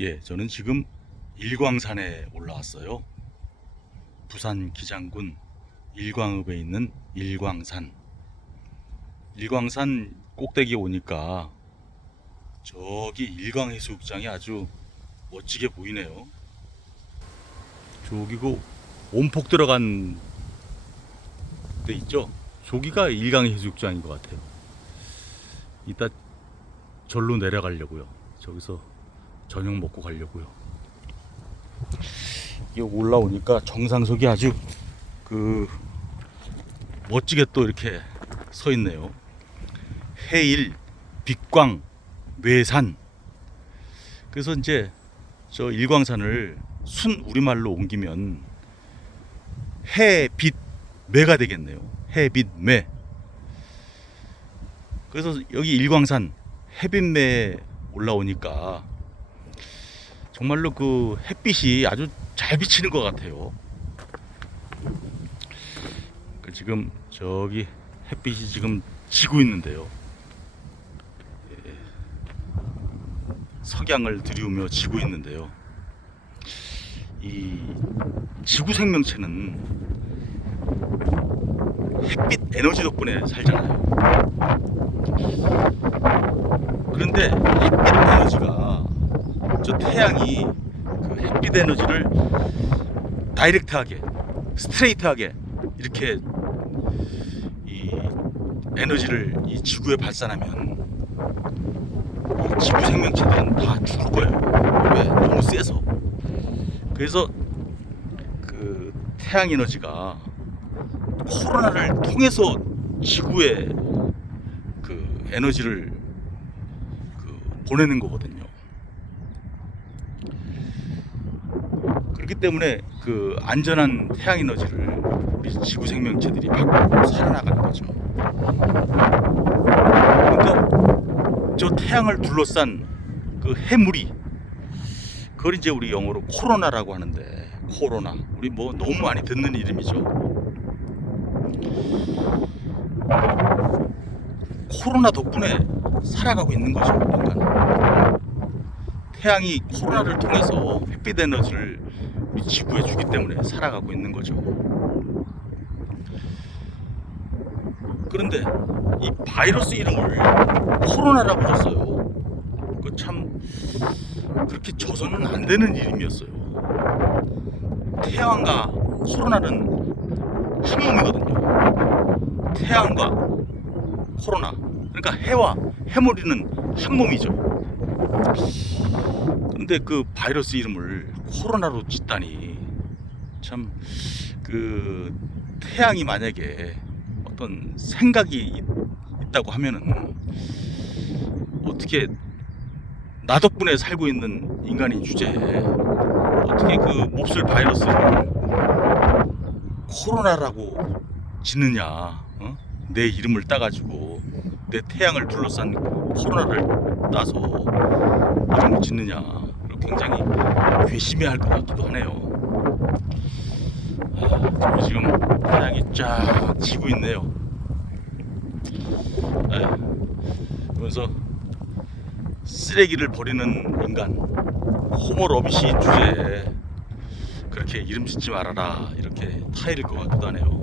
예, 저는 지금 일광산에 올라왔어요. 부산 기장군 일광읍에 있는 일광산. 일광산 꼭대기에 오니까 저기 일광해수욕장이 아주 멋지게 보이네요. 저기 그 온폭 들어간 데 있죠? 저기가 일광해수욕장인 것 같아요. 이따 절로 내려가려고요. 저기서 저녁 먹고 가려고요. 여기 올라오니까 정상석이 아주 그 멋지게 또 이렇게 서 있네요. 해일, 빛광, 외산. 그래서 이제 저 일광산을 순 우리말로 옮기면 해, 빛, 매가 되겠네요. 해, 빛, 매. 그래서 여기 일광산 해빛매에 올라오니까 정말로 그 햇빛이 아주 잘 비치는 것 같아요. 그 지금 저기 햇빛이 지금 지고 있는데요. 예. 석양을 들이우며 지고 있는데요. 이 지구 생명체는 햇빛 에너지 덕분에 살잖아요. 그런데 햇빛 에너지가 저 태양이 그 햇빛 에너지를 다이렉트하게 스트레이트하게 이렇게 이 에너지를 이 지구에 발산하면 이 지구 생명체들은 다 죽을 거예요. 왜? 너무 세서. 그래서 그 태양 에너지가 코로나를 통해서 지구에 그 에너지를 그 보내는 거거든요. 그렇기 때문에 그 안전한 태양 에너지를 우리 지구 생명체들이 받고 살아나가는 거죠. 그러니까 저 태양을 둘러싼 그 해물이 그걸 이제 우리 영어로 코로나라고 하는데 코로나 우리 뭐 너무 많이 듣는 이름이죠. 코로나 덕분에 살아가고 있는 거죠. 그러니까 태양이 코로나를 통해서 햇빛 에너지를 지구에 주기 때문에 살아가고 있는 거죠. 그런데 이 바이러스 이름을 코로나라고 줬어요. 그 참 그렇게 줘서는 안 되는 이름이었어요. 태양과 코로나는 한 몸이거든요. 태양과 코로나 그러니까 해와 해물이는 한 몸이죠. 근데 그 바이러스 이름을 코로나로 짓다니 참 그 태양이 만약에 어떤 생각이 있, 있다고 하면은 어떻게 나 덕분에 살고 있는 인간인 주제에 어떻게 그 몹쓸 바이러스를 코로나라고 짓느냐 어? 내 이름을 따가지고 내 태양을 둘러싼 코로나를 따서 이름을 짓느냐 굉장히 괘씸해할 것 같기도 하네요. 아, 지금 태양이 쫙 지고 있네요. 네. 그러면서 쓰레기를 버리는 인간 호모 러비시 주제에 그렇게 이름 짓지 말아라 이렇게 타일일 것 같기도 하네요